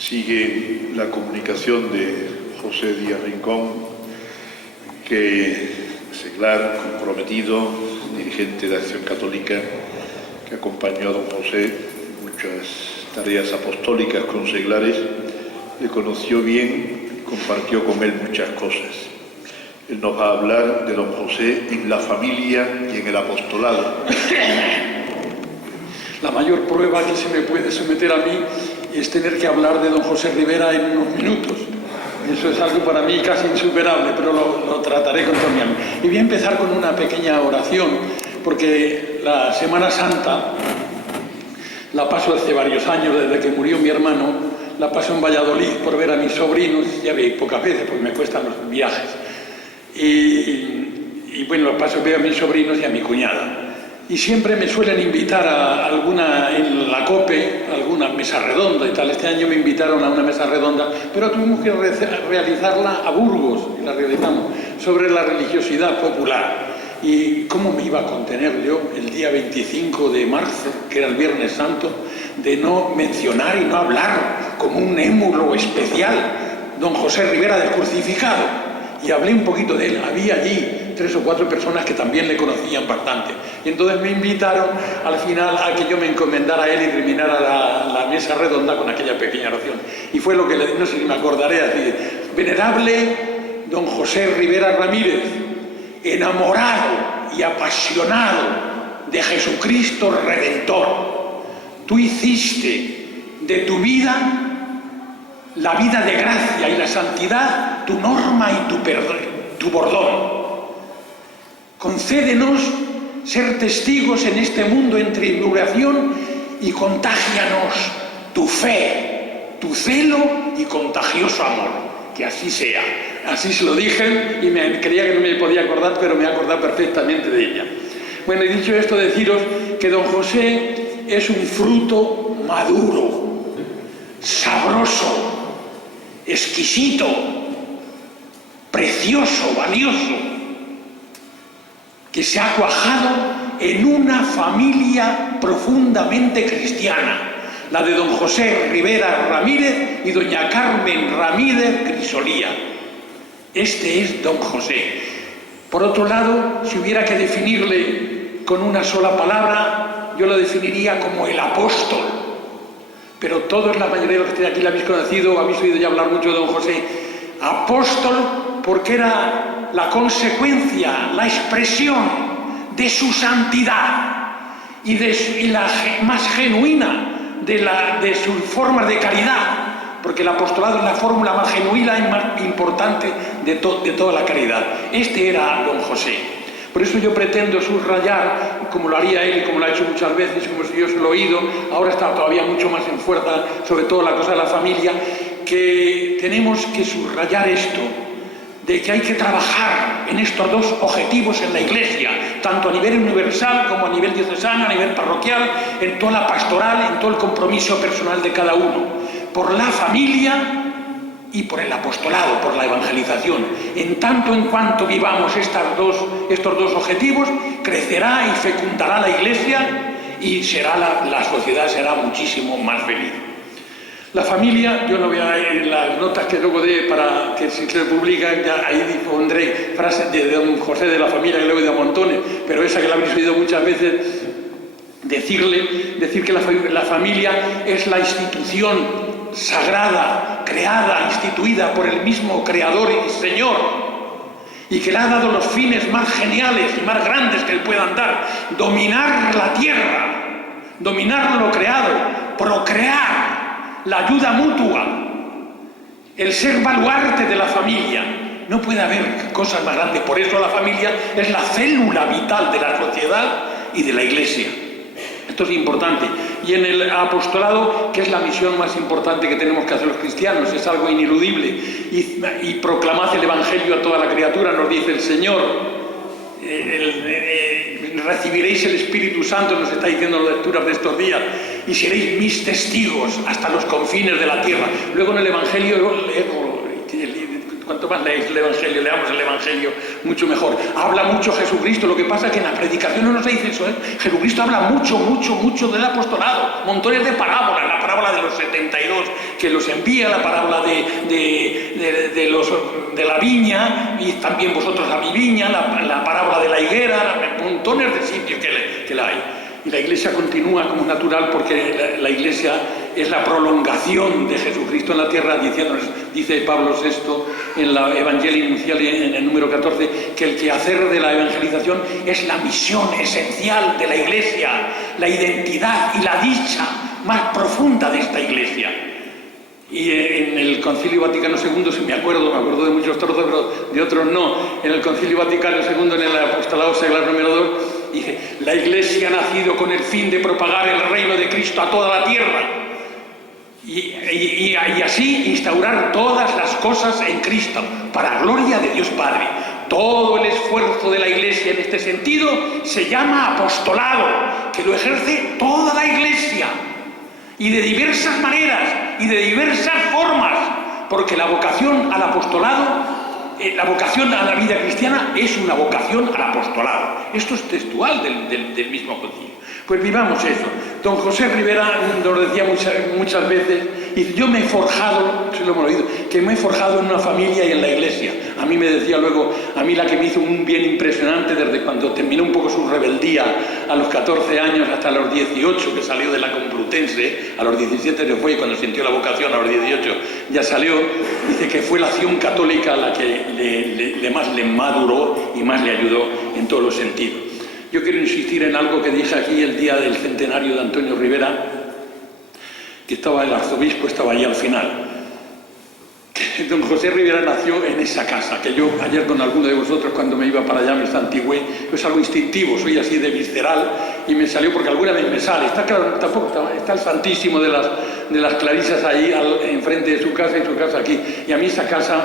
Sigue la comunicación de José Díaz Rincón, que seglar, comprometido, dirigente de Acción Católica, que acompañó a don José en muchas tareas apostólicas con seglares, le conoció bien, compartió con él muchas cosas. Él nos va a hablar de don José en la familia y en el apostolado. La mayor prueba que se me puede someter a mí es tener que hablar de don José Rivera en unos minutos. Eso es algo para mí casi insuperable, pero lo trataré con todo mi alma. Y voy a empezar con una pequeña oración, porque la Semana Santa la paso hace varios años, desde que murió mi hermano, la paso en Valladolid por ver a mis sobrinos. Ya veis, pocas veces, porque me cuestan los viajes. Y bueno, paso, veo a mis sobrinos y a mi cuñada. Y siempre me suelen invitar a alguna, en la COPE, alguna mesa redonda y tal. Este año me invitaron a una mesa redonda, pero tuvimos que realizarla a Burgos, y la realizamos, sobre la religiosidad popular. Y cómo me iba a contener yo el día 25 de marzo, que era el Viernes Santo, de no mencionar y no hablar como un émulo especial don José Rivera del Crucificado. Y hablé un poquito de él. Había allí 3 o 4 personas que también le conocían bastante. Y entonces me invitaron al final a que yo me encomendara a él y terminara la mesa redonda con aquella pequeña oración. Y fue lo que, no sé si me acordaré así: venerable don José Rivera Ramírez, enamorado y apasionado de Jesucristo Redentor, tú hiciste de tu vida, la vida de gracia y la santidad, tu norma y tu bordón. Concédenos ser testigos en este mundo en tribulación y contágianos tu fe, tu celo y contagioso amor. Que así sea. Así se lo dije y creía que no me podía acordar, pero me he acordado perfectamente de ella. Bueno, y dicho esto, deciros que don José es un fruto maduro, sabroso, exquisito, precioso, valioso, que se ha cuajado en una familia profundamente cristiana, la de don José Rivera Ramírez y doña Carmen Ramírez Grisolía. Este es don José. Por otro lado, si hubiera que definirle con una sola palabra, yo lo definiría como el apóstol. Pero todos, la mayoría de los que estáis aquí, la habéis conocido, habéis oído ya hablar mucho de don José. Apóstol porque era la consecuencia, la expresión de su santidad y la más genuina de sus formas de caridad, porque el apostolado es la fórmula más genuina y más importante de toda la caridad. Este era don José. Por eso yo pretendo subrayar, como lo haría él y como lo ha hecho muchas veces, como si yo se lo he oído, ahora está todavía mucho más en fuerza, sobre todo la cosa de la familia, que tenemos que subrayar esto, de que hay que trabajar en estos dos objetivos en la Iglesia, tanto a nivel universal como a nivel diocesano, a nivel parroquial, en toda la pastoral, en todo el compromiso personal de cada uno, por la familia y por el apostolado, por la evangelización. En tanto en cuanto vivamos estos dos objetivos, crecerá y fecundará la Iglesia y la sociedad será muchísimo más feliz. La familia, yo no voy a ir en las notas que luego dé para que si se publican, ya ahí pondré frases de don José de la familia, que luego he oído a montones, pero esa que la habréis oído muchas veces, decir que la familia es la institución sagrada, creada, instituida por el mismo Creador y Señor, y que le ha dado los fines más geniales y más grandes que le puedan dar: dominar la tierra, dominar lo creado, procrear, la ayuda mutua, el ser baluarte de la familia. No puede haber cosas más grandes. Por eso la familia es la célula vital de la sociedad y de la Iglesia. Esto es importante. Y en el apostolado, que es la misión más importante que tenemos que hacer los cristianos, es algo ineludible. Y proclamad el Evangelio a toda la criatura, nos dice el Señor. Recibiréis el Espíritu Santo, nos está diciendo en las lecturas de estos días, y seréis mis testigos hasta los confines de la tierra. Luego en el Evangelio, cuanto más leéis el Evangelio, leamos el Evangelio, mucho mejor. Habla mucho Jesucristo, lo que pasa es que en la predicación no se dice eso, ¿eh? Jesucristo habla mucho del apostolado, montones de parábolas, la parábola de los 72 que los envía, la parábola de la viña, y también vosotros a mi viña, la parábola de la higuera, montones de sitios que la hay. Y la Iglesia continúa como natural porque la Iglesia es la prolongación de Jesucristo en la tierra, dice Pablo VI en la Evangelii Nunciali, en el número 14, que el quehacer de la evangelización es la misión esencial de la Iglesia, la identidad y la dicha más profunda de esta Iglesia. Y en el Concilio Vaticano II, si me acuerdo de muchos trozos, pero de otros no, en el Concilio Vaticano II, en el Apostolado Seglar número 2, dice: la Iglesia ha nacido con el fin de propagar el reino de Cristo a toda la tierra y así instaurar todas las cosas en Cristo, para gloria de Dios Padre. Todo el esfuerzo de la Iglesia en este sentido se llama apostolado, que lo ejerce toda la Iglesia, y de diversas maneras y de diversas formas, porque la vocación al apostolado, la vocación a la vida cristiana es una vocación al apostolado. Esto es textual del mismo concilio. Pues vivamos eso. Don José Rivera nos decía muchas veces, y yo me he forjado, si lo hemos oído, que me he forjado en una familia y en la Iglesia. A mí me decía luego, a mí la que me hizo un bien impresionante desde cuando terminó un poco su rebeldía a los 14 años hasta los 18, que salió de la Complutense, a los 17 se fue, y cuando sintió la vocación a los 18 ya salió, dice que fue la acción católica la que más le maduró y más le ayudó en todos los sentidos. Yo quiero insistir en algo que dije aquí el día del centenario de Antonio Rivera, que estaba el arzobispo, estaba ahí al final. Don José Rivera nació en esa casa, que yo ayer con alguno de vosotros cuando me iba para allá me santigué. Es algo instintivo, soy así de visceral y me salió porque alguna vez me sale. Está claro, tampoco está el Santísimo de las Clarisas ahí enfrente de su casa y su casa aquí. Y a mí esa casa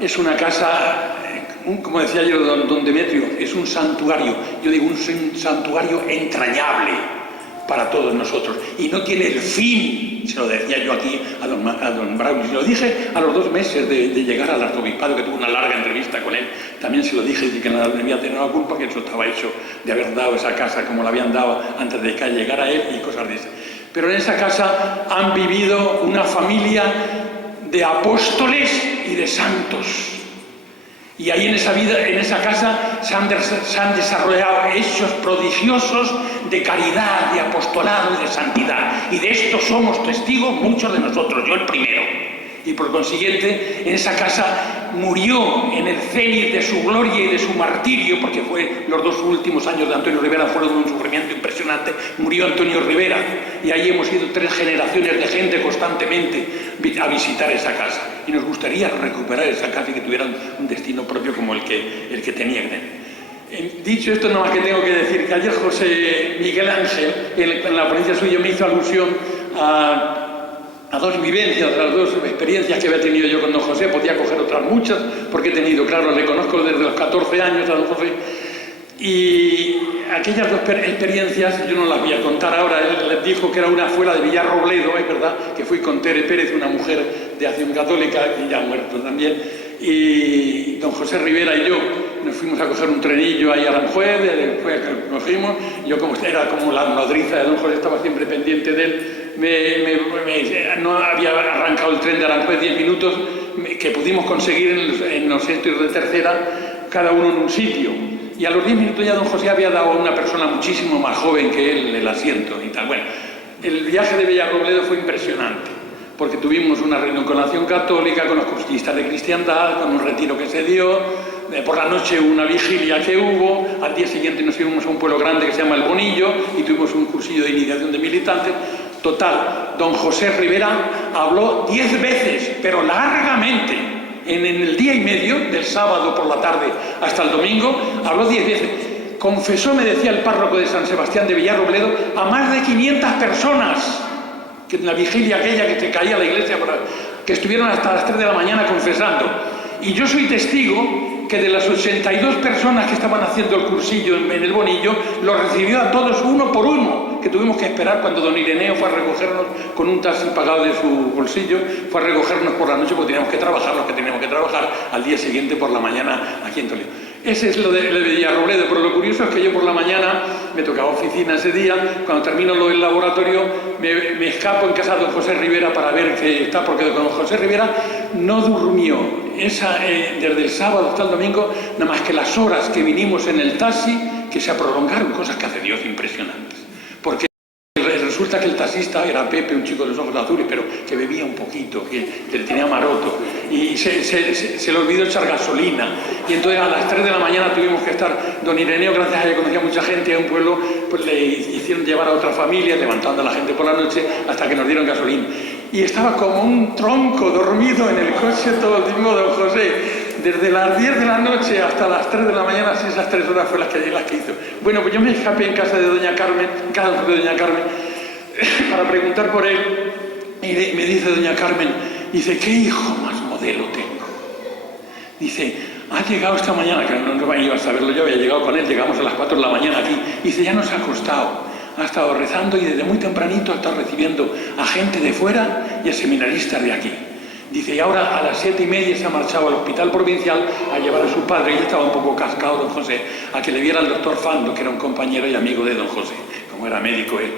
es una casa, como decía yo don Demetrio, es un santuario. Yo digo un santuario entrañable para todos nosotros, y no tiene el fin, se lo decía yo aquí a don Braulio, se lo dije a los 2 meses de llegar al arzobispado, que tuve una larga entrevista con él, también se lo dije, y que no debía tener la culpa, que eso estaba hecho de haber dado esa casa como la habían dado antes de que llegara él y cosas de esas. Pero en esa casa han vivido una familia de apóstoles y de santos. Y ahí en esa casa se han desarrollado hechos prodigiosos de caridad, de apostolado y de santidad. Y de esto somos testigos muchos de nosotros, yo el primero. Y por consiguiente, en esa casa murió en el cenit de su gloria y de su martirio, porque los 2 últimos años de Antonio Rivera fueron un sufrimiento impresionante, murió Antonio Rivera. Y ahí hemos ido 3 generaciones de gente constantemente a visitar esa casa. Y nos gustaría recuperar esa casa y que tuvieran un destino propio como el que tenían. Dicho esto, nada más que tengo que decir que ayer José Miguel Ángel, en la ponencia suya, me hizo alusión a 2 vivencias, a las 2 experiencias que había tenido yo con don José. Podía coger otras muchas, porque he tenido, claro, le conozco desde los 14 años a don José. Y aquellas 2 experiencias yo no las voy a contar ahora. Él les dijo que era una fuera de Villarrobledo, es verdad, que fui con Tere Pérez, una mujer de Acción Católica, que ya ha muerto también, y don José Rivera y yo nos fuimos a coger un trenillo ahí a Aranjuez, después nos fuimos. Yo, como era como la nodriza de don José, estaba siempre pendiente de él. No había arrancado el tren de Aranjuez 10 minutos, que pudimos conseguir en los estudios de tercera, cada uno en un sitio. Y a los 10 minutos ya don José había dado a una persona muchísimo más joven que él el asiento y tal. Bueno, el viaje de Villarrobledo fue impresionante, porque tuvimos una reunión con la Acción Católica, con los cursillistas de cristiandad, con un retiro que se dio, por la noche una vigilia que hubo, al día siguiente nos íbamos a un pueblo grande que se llama El Bonillo y tuvimos un cursillo de iniciación de militantes. Total, don José Rivera habló 10 veces, pero largamente, en el día y medio, del sábado por la tarde hasta el domingo, habló 10 veces. Confesó, me decía el párroco de San Sebastián de Villarrobledo, a más de 500 personas, que en la vigilia aquella que se caía la iglesia, que estuvieron hasta las 3 de la mañana confesando. Y yo soy testigo que de las 82 personas que estaban haciendo el cursillo en el Bonillo, los recibió a todos uno por uno, que tuvimos que esperar cuando don Ireneo fue a recogernos con un taxi pagado de su bolsillo, fue a recogernos por la noche porque teníamos que trabajar, los que teníamos que trabajar al día siguiente por la mañana aquí en Toledo. Ese es lo de Villarrobledo, pero lo curioso es que yo por la mañana, me tocaba oficina ese día, cuando termino lo del laboratorio, me escapo en casa de don José Rivera para ver qué está, porque don José Rivera no durmió desde el sábado hasta el domingo, nada más que las horas que vinimos en el taxi, que se prolongaron, cosas que hace Dios impresionantes. Porque resulta que el taxista era Pepe, un chico de los ojos azules, pero que bebía un poquito, que le tenía maroto, y se le olvidó echar gasolina. Y entonces a las 3 de la mañana tuvimos que estar, don Ireneo, gracias a él, conocía a mucha gente, a un pueblo, pues le hicieron llevar a otra familia, levantando a la gente por la noche, hasta que nos dieron gasolina. Y estaba como un tronco dormido en el coche todo el tiempo don José. Desde las 10 de la noche hasta las 3 de la mañana, así esas 3 horas fue las que hizo. Bueno, pues yo me escapé en casa de doña Carmen, para preguntar por él, y me dice doña Carmen, dice, ¿qué hijo más modelo tengo? Dice, ha llegado esta mañana, que no iba a saberlo yo, había llegado con él, llegamos a las 4 de la mañana aquí, dice, ya nos ha acostado, ha estado rezando y desde muy tempranito ha estado recibiendo a gente de fuera y a seminaristas de aquí. Dice, y ahora a las 7:30 se ha marchado al hospital provincial a llevar a su padre, y estaba un poco cascado don José, a que le viera al doctor Fando, que era un compañero y amigo de don José, como era médico él.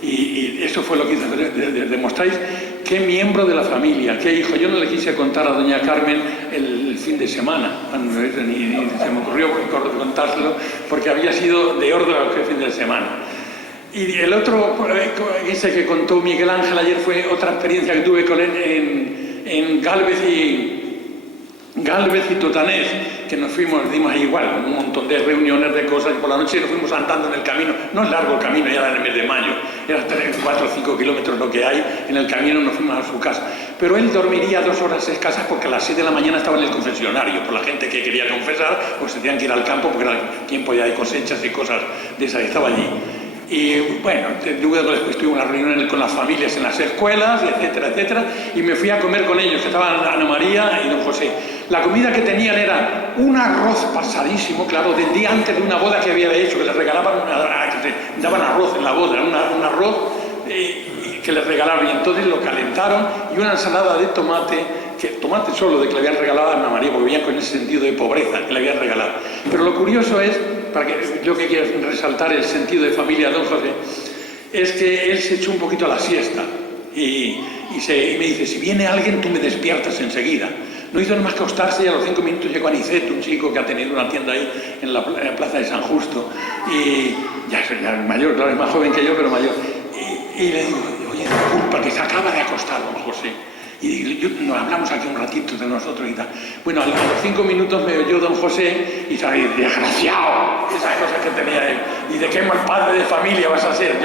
Y eso fue lo que hizo, demostráis qué miembro de la familia, qué hijo. Yo no le quise contar a doña Carmen el fin de semana, ni se me ocurrió contárselo, porque había sido de orden el fin de semana. Y el otro, ese que contó Miguel Ángel ayer, fue otra experiencia que tuve con él en Gálvez y Totanés, que nos fuimos, dimos ahí igual, un montón de reuniones, de cosas, y por la noche nos fuimos andando en el camino. No es largo el camino, ya era en el mes de mayo, era 3, 4 o 5 kilómetros lo que hay, en el camino nos fuimos a su casa. Pero él dormiría 2 horas escasas porque a las 7 de la mañana estaba en el confesionario, por la gente que quería confesar, pues se tenían que ir al campo porque era tiempo ya de cosechas y cosas de esas, estaba allí. Y bueno, luego después tuve una reunión con las familias en las escuelas, etcétera, etcétera, y me fui a comer con ellos, que estaban Ana María y don José. La comida que tenían era un arroz pasadísimo, claro, del día antes de una boda que había hecho, que les regalaban, que daban arroz en la boda, un arroz que les regalaron, y entonces lo calentaron, y una ensalada de tomate solo, de que le habían regalado a Ana María, porque venían con ese sentido de pobreza que le habían regalado. Pero lo curioso es, para que yo que quiero resaltar el sentido de familia de don José, es que él se echó un poquito a la siesta y me dice, si viene alguien tú me despiertas enseguida. No hizo nada más que acostarse, y a los 5 minutos llegó Aniceto, un chico que ha tenido una tienda ahí en la plaza de San Justo, y ya es mayor, claro, es más joven que yo, pero mayor, y le digo, oye, disculpa, que se acaba de acostar don José. Y nos hablamos aquí un ratito de nosotros y tal. Bueno, a los 5 minutos me oyó don José y dice, desgraciado, esas cosas que tenía él. Y de qué mal padre de familia vas a ser.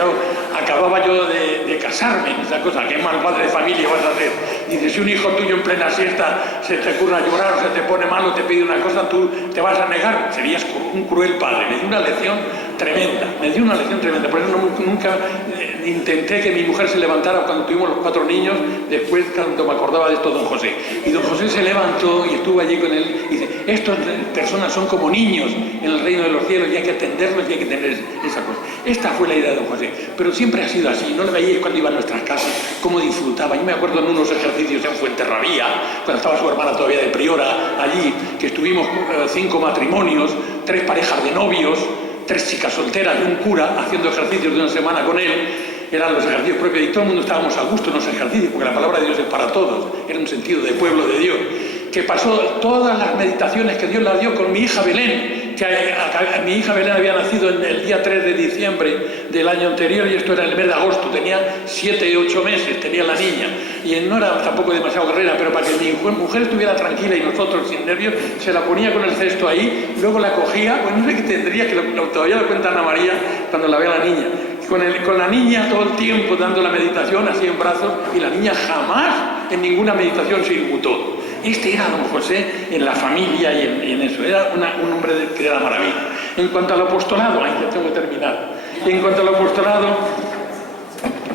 Acababa yo de casarme, esa cosa, qué mal padre de familia vas a ser. Dice, si un hijo tuyo en plena siesta se te ocurre a llorar o se te pone malo, te pide una cosa, tú te vas a negar. Serías un cruel padre. Me dio una lección tremenda, por eso nunca intenté que mi mujer se levantara cuando tuvimos los 4 niños, después cuando me acordaba de esto don José. Y don José se levantó y estuvo allí con él y dice, estas personas son como niños en el reino de los cielos y hay que atenderlos y hay que tener esa cosa. Esta fue la idea de don José, pero siempre ha sido así. No le veíais cuando iba a nuestras casas, cómo disfrutaba. Yo me acuerdo en unos ejercicios en Fuenterrabía, cuando estaba su hermana todavía de priora allí, que estuvimos 5 matrimonios, 3 parejas de novios, 3 chicas solteras y un cura haciendo ejercicios de una semana con él. Eran los ejercicios propios y todo el mundo estábamos a gusto en los ejercicios, porque la palabra de Dios es para todos, era un sentido de pueblo de Dios, que pasó todas las meditaciones que Dios las dio con mi hija Belén, que mi hija Belén había nacido el día 3 de diciembre del año anterior, y esto era en el mes de agosto, tenía 7 y 8 meses, tenía la niña, y no era tampoco demasiado guerrera, pero para que mi mujer estuviera tranquila y nosotros sin nervios, se la ponía con el cesto ahí, luego la cogía, pues no sé qué tendría, que todavía lo cuenta Ana María cuando la ve a la niña, con la niña todo el tiempo dando la meditación así en brazos, y la niña jamás en ninguna meditación se inmutó. Este era don José en la familia y en eso, era un hombre que era maravilla. En cuanto al apostolado, ya tengo que terminar, en cuanto al apostolado,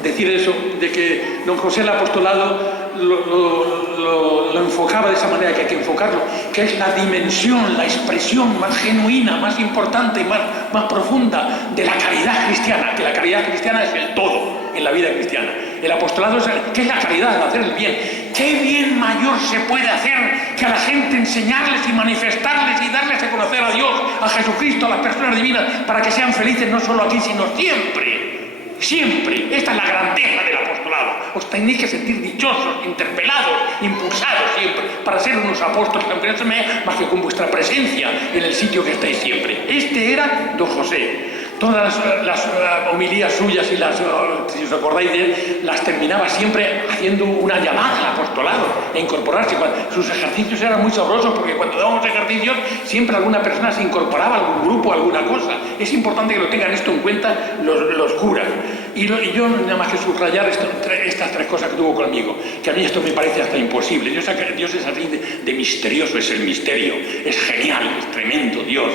decir eso, de que don José el apostolado lo enfocaba de esa manera que hay que enfocarlo, que es la dimensión, la expresión más genuina, más importante y más profunda de la caridad cristiana, que la caridad cristiana es el todo en la vida cristiana. El apostolado ¿qué es la caridad? El hacer el bien. ¿Qué bien mayor se puede hacer que a la gente enseñarles y manifestarles y darles a conocer a Dios, a Jesucristo, a las personas divinas, para que sean felices no solo aquí, sino siempre? Siempre. Esta es la grandeza del apostolado. Os tenéis que sentir dichosos, interpelados, impulsados siempre, para ser unos apóstoles, aunque no se me más que con vuestra presencia en el sitio que estáis siempre. Este era don José. Todas las homilías suyas y si os acordáis de él, las terminaba siempre haciendo una llamada al apostolado, a incorporarse. Sus ejercicios eran muy sabrosos porque cuando dábamos ejercicios siempre alguna persona se incorporaba a algún grupo, a alguna cosa. Es importante que lo tengan esto en cuenta los curas. Y yo nada más que subrayar estas tres cosas que tuvo conmigo, que a mí esto me parece hasta imposible. Dios es así de misterioso, es el misterio, es genial, es tremendo Dios.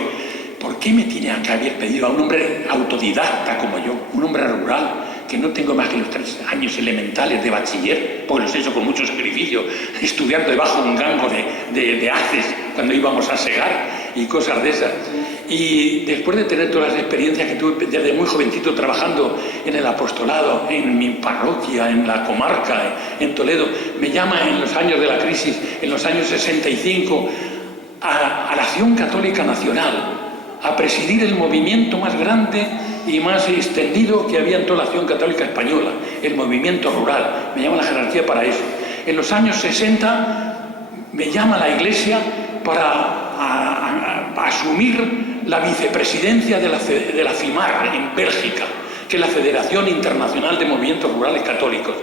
¿Por qué me tiene que haber pedido a un hombre autodidacta como yo, un hombre rural, que no tengo más que los 3 años elementales de bachiller, porque los he hecho con mucho sacrificio, estudiando debajo de un gango de haces cuando íbamos a segar y cosas de esas? Y después de tener todas las experiencias que tuve desde muy jovencito trabajando en el apostolado, en mi parroquia, en la comarca, en Toledo, me llama en los años de la crisis, en los años 65, a la Acción Católica Nacional, a presidir el movimiento más grande y más extendido que había en toda la Acción Católica Española, el movimiento rural. Me llama la jerarquía para eso. En los años 60 me llama la Iglesia para asumir la vicepresidencia de la FIMAR en Bélgica, que es la Federación Internacional de Movimientos Rurales Católicos.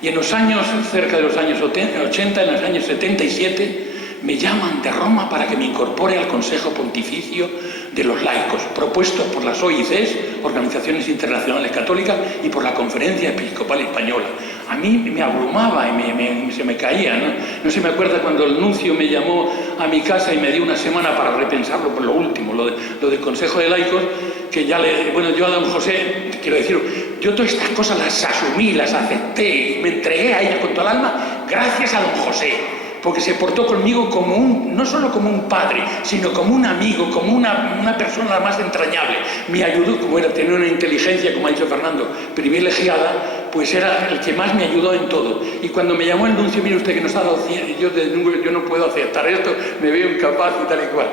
Y en los años, cerca de los años 80, en los años 77, me llaman de Roma para que me incorpore al Consejo Pontificio de los Laicos, propuesto por las OICs, Organizaciones Internacionales Católicas, y por la Conferencia Episcopal Española. A mí me abrumaba y se me caía, ¿no? No se me acuerda cuando el nuncio me llamó a mi casa y me dio una semana para repensarlo por lo último, lo del Consejo de Laicos, que yo a don José, quiero decir, yo todas estas cosas las asumí, las acepté y me entregué a ella con toda el alma gracias a don José. Porque se portó conmigo no solo como un padre, sino como un amigo, como una persona la más entrañable. Me ayudó, como era tener una inteligencia, como ha dicho Fernando, privilegiada, pues era el que más me ayudó en todo. Y cuando me llamó el nuncio, mire usted que nos ha dado 100, yo no puedo aceptar esto, me veo incapaz y tal y cual.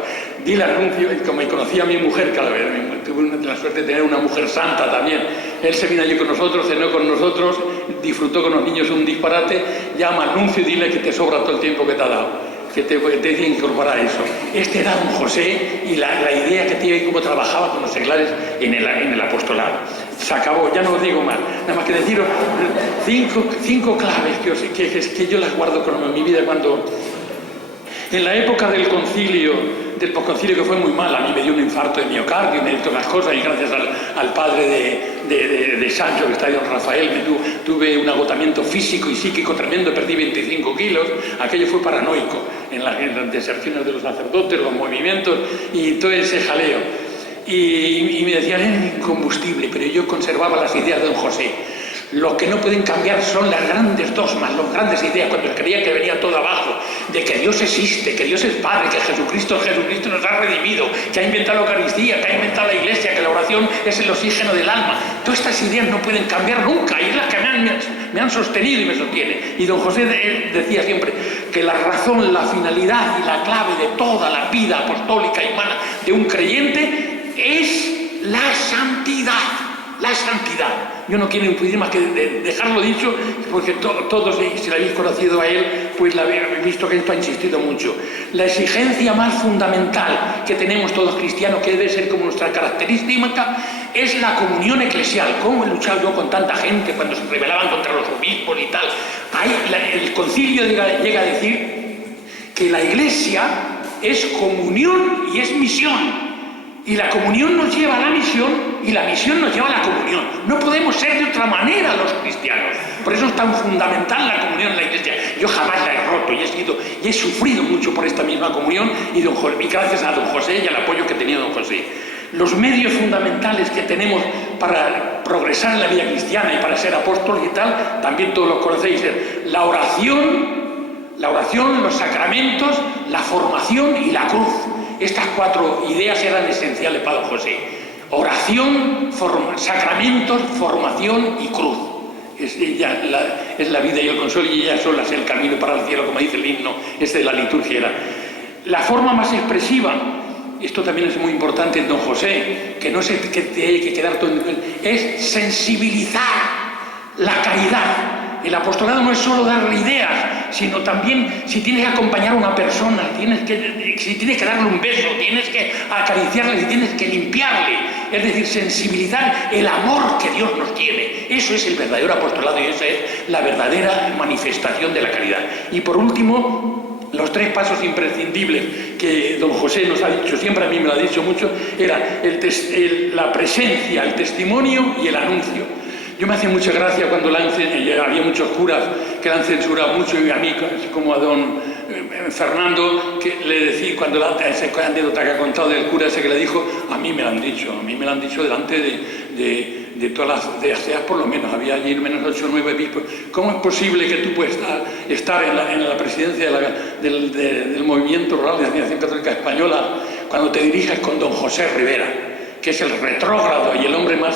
Dile al nuncio, y como conocía a mi mujer, cada vez tuve la suerte de tener una mujer santa también. Él se vino allí con nosotros, cenó con nosotros, disfrutó con los niños un disparate, llama al nuncio y dile que te sobra todo el tiempo que te ha dado, que te tiene que incorporar a eso. Este era don José y la idea que tiene y cómo trabajaba con los seglares en el apostolado. Se acabó, ya no os digo más, nada más que deciros 5 claves que yo las guardo en mi vida. Cuando en la época del posconcilio, que fue muy mal, a mí me dio un infarto de miocardio, me dio todas las cosas, y gracias al padre de Sancho, que está ahí, don Rafael, tuve un agotamiento físico y psíquico tremendo, perdí 25 kilos, aquello fue paranoico, en las deserciones de los sacerdotes, los movimientos y todo ese jaleo. Y me decían, es incombustible, pero yo conservaba las ideas de don José. Lo que no pueden cambiar son las grandes dogmas, las grandes ideas, cuando él creía que venía todo abajo, de que Dios existe, que Dios es Padre, que Jesucristo nos ha redimido, que ha inventado la Eucaristía, que ha inventado la Iglesia, que la oración es el oxígeno del alma. Todas estas ideas no pueden cambiar nunca, y es las que me han sostenido y me sostienen. Y don José decía siempre que la razón, la finalidad y la clave de toda la vida apostólica y humana de un creyente es la santidad. La santidad. Yo no quiero impedir más que dejarlo dicho, porque todos, si la habéis conocido a él, pues la habéis visto que esto ha insistido mucho. La exigencia más fundamental que tenemos todos cristianos, que debe ser como nuestra característica, es la comunión eclesial. ¿Cómo he luchado yo con tanta gente cuando se rebelaban contra los obispos y tal? El concilio llega a decir que la Iglesia es comunión y es misión. Y la comunión nos lleva a la misión y la misión nos lleva a la comunión. No podemos ser de otra manera los cristianos. Por eso es tan fundamental la comunión en la Iglesia. Yo jamás la he roto y he sufrido mucho por esta misma comunión y gracias a don José y al apoyo que tenía don José. Los medios fundamentales que tenemos para progresar en la vida cristiana y para ser apóstoles y tal, también todos los conocéis, la oración, los sacramentos, la formación y la cruz. Estas 4 ideas eran esenciales para don José. Oración, sacramentos, formación y cruz. es la vida y el consuelo, y ella sola es el camino para el cielo, como dice el himno de la liturgia. La forma más expresiva, esto también es muy importante en don José, que no se que tiene que quedar todo es sensibilizar la caridad. El apostolado no es solo darle ideas, sino también si tienes que acompañar a una persona, si tienes que darle un beso, tienes que acariciarle, si tienes que limpiarle. Es decir, sensibilizar el amor que Dios nos tiene. Eso es el verdadero apostolado y esa es la verdadera manifestación de la caridad. Y por último, los 3 pasos imprescindibles que don José nos ha dicho, siempre a mí me lo ha dicho mucho, eran la presencia, el testimonio y el anuncio. Yo me hace mucha gracia cuando había muchos curas que la han censurado mucho, y a mí, como a don Fernando, que le decía, cuando esa anécdota que ha contado del cura ese que le dijo, a mí me lo han dicho delante de todas las deseas, por lo menos, había allí menos 8 o 9 obispos. ¿Cómo es posible que tú puedas estar en la presidencia del Movimiento Rural de Acción Católica Española cuando te diriges con don José Rivera, que es el retrógrado y el hombre más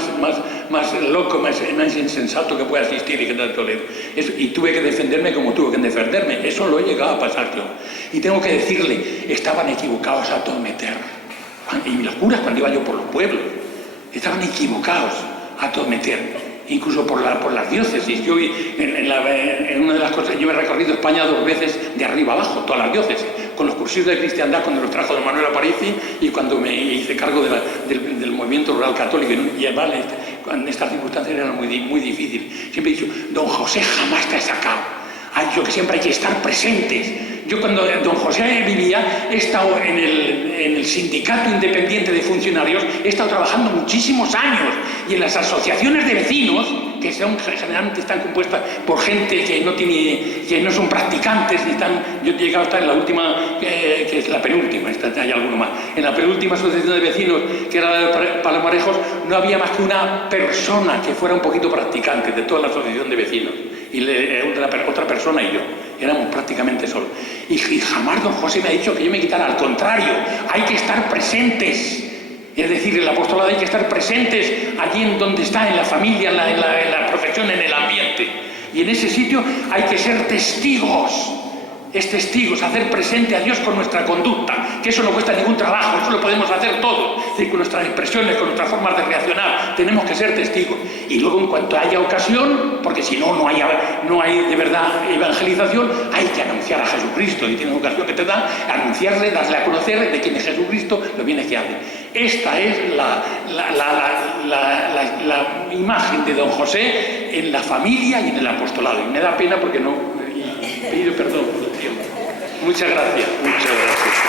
loco, más insensato que puede existir y que te tolero? Y tuve que defenderme como tuve que defenderme. Eso lo he llegado a pasar yo. Y tengo que decirle, estaban equivocados a todo meter. Y los curas, cuando iba yo por los pueblos, estaban equivocados a todo meter. Incluso por las diócesis. Yo en una de las cosas, yo he recorrido España 2 veces de arriba abajo, todas las diócesis, con los cursillos de cristiandad cuando los trajo don Manuel Aparici y cuando me hice cargo del movimiento rural católico. Y vale, en estas circunstancias era muy difícil. Siempre he dicho, don José jamás te ha sacado. Ha dicho que siempre hay que estar presentes. Yo cuando don José vivía, he estado en el Sindicato Independiente de Funcionarios, he estado trabajando muchísimos años, y en las asociaciones de vecinos, que generalmente están compuestas por gente que no son practicantes, yo he llegado a estar en la última, que es la penúltima, hay alguno más, en la penúltima asociación de vecinos, que era la de Palomarejos, no había más que una persona que fuera un poquito practicante de toda la asociación de vecinos, y otra persona y yo. Éramos prácticamente solos. Y jamás don José me ha dicho que yo me quitara. Al contrario, hay que estar presentes. Es decir, el apostolado hay que estar presentes allí en donde está, en la familia, en la profesión, en el ambiente. Y en ese sitio hay que ser testigos. Es testigos, hacer presente a Dios con nuestra conducta, que eso no cuesta ningún trabajo, eso lo podemos hacer todo. Es decir, con nuestras expresiones, con nuestras formas de reaccionar, tenemos que ser testigos. Y luego, en cuanto haya ocasión, porque si no hay de verdad evangelización, hay que anunciar a Jesucristo. Y tienes ocasión que te da, anunciarle, darle a conocer de quién es Jesucristo, lo bien que hace. Esta es la imagen de don José en la familia y en el apostolado. Y me da pena porque no... Pido perdón por el tiempo. Muchas gracias. Muchas gracias.